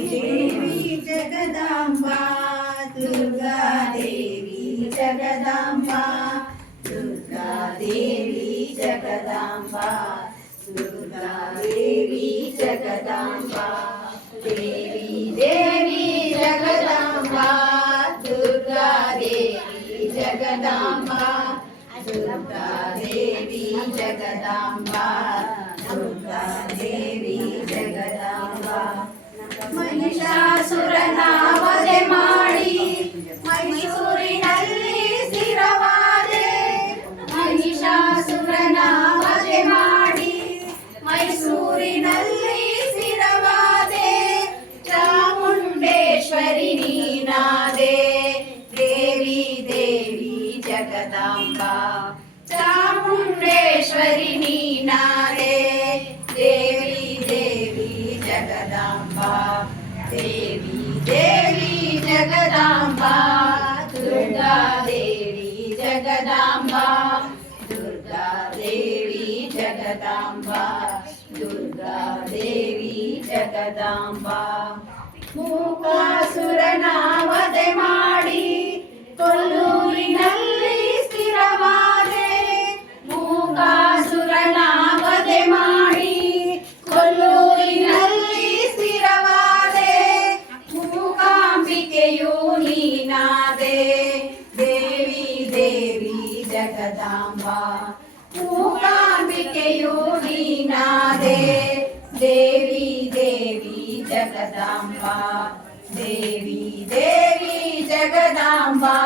देवी जगदांबा दुर्गा देवी जगदांबा दुर्गा देवी जगदांबा दुर्गा देवी जगदांबा देवी देवी जगदांबा दुर्गा देवी जगदांबा दुर्गा देवी जगदांबा दुर्गा देवी जगदांबा महिषासुरನ ವಧೆ ಮಾಡಿ ಮೈಸೂರಿನಲ್ಲಿ ಸ್ಥಿರವಾದೆ महिषासुरನ ವಧೆ ಮಾಡಿ ಮೈಸೂರಿನಲ್ಲಿ ಸ್ಥಿರವಾದೆ ಚಾಮುಂಡೇಶ್ವರಿ ನೀನಾದೆ ದೇವಿ ದೇವಿ ಜಗದಾಂಬಾ ಚಾಮುಂಡೇಶ್ವರಿ ನೀನಾದೆ ದೇವಿ ದೇವಿ ಜಗದಾಂಬಾ ದೇವಿ ದೇವಿ ಜಗದಾಂಬಾ ದುರ್ಗಾ ದೇವಿ ಜಗದಾಂಬಾ ದುರ್ಗಾ ದೇವಿ ಜಗದಾಂಬಾ ದುರ್ಗಾ ದೇವಿ ಜಗದಾಂಬಾ ಮೂಕಾಸುರನ ವಧೆ ಮಾಡಿ ಕೊಲ್ಲೂರಿನಲ್ಲಿ ಸ್ಥಿರವಾದೆ ಮೂಕಾಸುರನ ವಧೆ ಮಾಡಿ ಕೊಲ್ಲೂರಿನಲ್ಲಿ ಸ್ಥಿರವಾದೆ ಮೂಕಾಂಬಿಕೆಯು ನೀನಾದೆ ದೇವಿ ದೇವಿ ಜಗದಾಂಬಾ ಮೂಕಾಂಬಿಕೆಯು ನೀನಾದೆ ದೇವಿ ದೇವಿ ಜಗದಾಂಬಾ ದೇವಿ ದೇವಿ ಜಗದಾಂಬಾ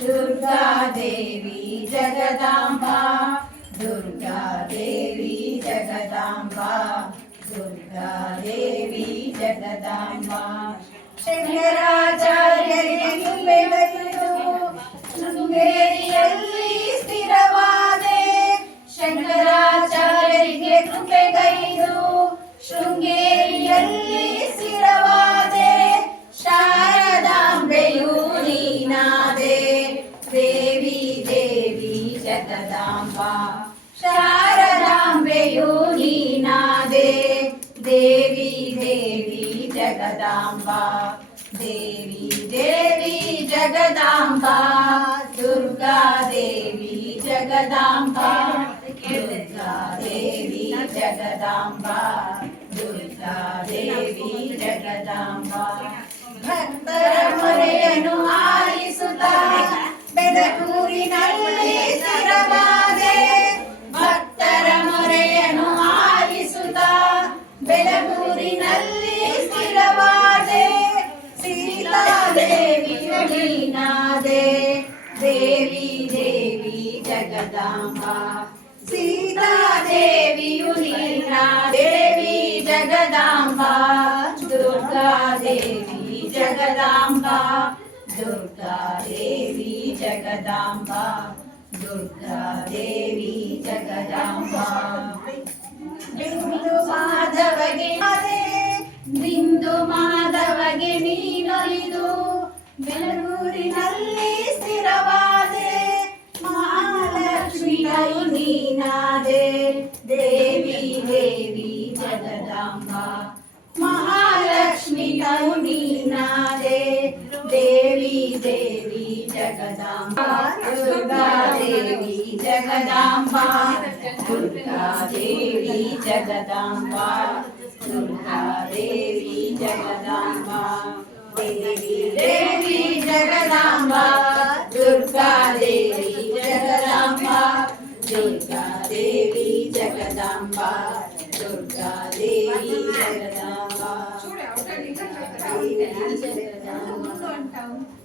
ದುರ್ಗಾ ದೇವಿ ಜಗದಾಂಬಾ ದುರ್ಗಾ ದೇವಿ ಜಗದಾಂಬಾ ದುರ್ಗಾ ದೇವಿ ಜಗದಾಂಬಾ ಶಂಕರಾಚಾರ್ಯರಿಗೆ ಬೆಳೆದು ಶೃಂಗೇರಿಯಲ್ಲಿ ಸ್ಥಿರವಾದೆ ಶಂಕರಾಚಾರ್ಯರಿಗೆ ಕೃಪೆಗೈದು ಶೃಂಗೇರಿಯಲ್ಲಿ ಸ್ಥಿರವಾದೆ ಶಾರದಾಂಬೆಯು ನೀನಾದೆ ದೇವಿ ದೇವಿ ಜಗದಾಂಬಾ ಶಾರದಾಂಬೆಯು ನೀನಾದೆ ದೇವಿ ದೇವಿ ಜಗದಾಂಬಾ ದೇವಿ ದೇವಿ ಜಗದಾಂಬಾ ದುರ್ಗಾ ದೇವಿ ಜಗದಾಂಬಾ ದುರ್ಗಾ ದೇವಿ ಜಗದಾಂಬಾ ದುರ್ಗಾ ದೇವಿ ಜಗದಾಂಬಾ ಭಕ್ತರ ಮೊರೆಯನ್ನು ಆಲಿಸುತ್ತಾ ಬೆಳಗೂರಿನಲ್ಲಿ ಸ್ಥಿರವಾದೆ ಭಕ್ತರ ಮೊರೆಯನ್ನು ಆಲಿಸುತ್ತಾ ಬೆಳಗೂರಿನಲ್ಲಿ ಸ್ಥಿರವಾದೆ ಸೀತಾದೇವಿಯು ನೀನಾದೆ ದೇವಿ ದೇವಿ ಜಗದಾಂಬಾ ಸೀತಾದೇವಿಯು ನೀನಾದೆ ದೇವಿ ಜಗದಾಂಬಾ ದುರ್ಗಾ ದೇವಿ ಜಗದಾಂಬಾ ದುರ್ಗಾ ದೇವಿ ಜಗದಾಂಬಾ ದುರ್ಗಾ ದೇವಿ ಜಗದಾಂಬಾ ಬಿಂದು ಮಾಧವಗೆ ಬಿಂದು ಮಾಧವಗೆ ನೀನೊಲಿದು ಬೆಳಗೂರಿನಲ್ಲಿ ಸ್ಥಿರವಾದೆ ಮಹಾಲಕ್ಷ್ಮಿಯು ನೀನಾದೆ ದೇವಿ ದೇವಿ ಜಗದಾಂಬಾ ಮಹಾಲಕ್ಷ್ಮಿಯು ನೀನಾದೆ ದೇವಿ ದೇವಿ ಜಗದಾಂಬಾ ದುರ್ಗಾ ದೇವಿ ಜಗದಾಂಬಾ ದುರ್ಗಾ ದೇವಿ ಜಗದಾಂಬಾ ದುರ್ಗಾ ದೇವಿ ಜಗದಾಂಬಾ ದೇವಿ ದೇವಿ ಜಗದಾಂಬಾ ದುರ್ಗಾ ದೇವಿ ಜಗದಾಂಬಾ ದುರ್ಗಾ ದೇವಿ ಜಗದಾಂಬಾ ದುರ್ಗಾ ದೇವಿ ಜಗದಾಂಬಾ ದೇವಿ ಜಗದಾಂಬಾ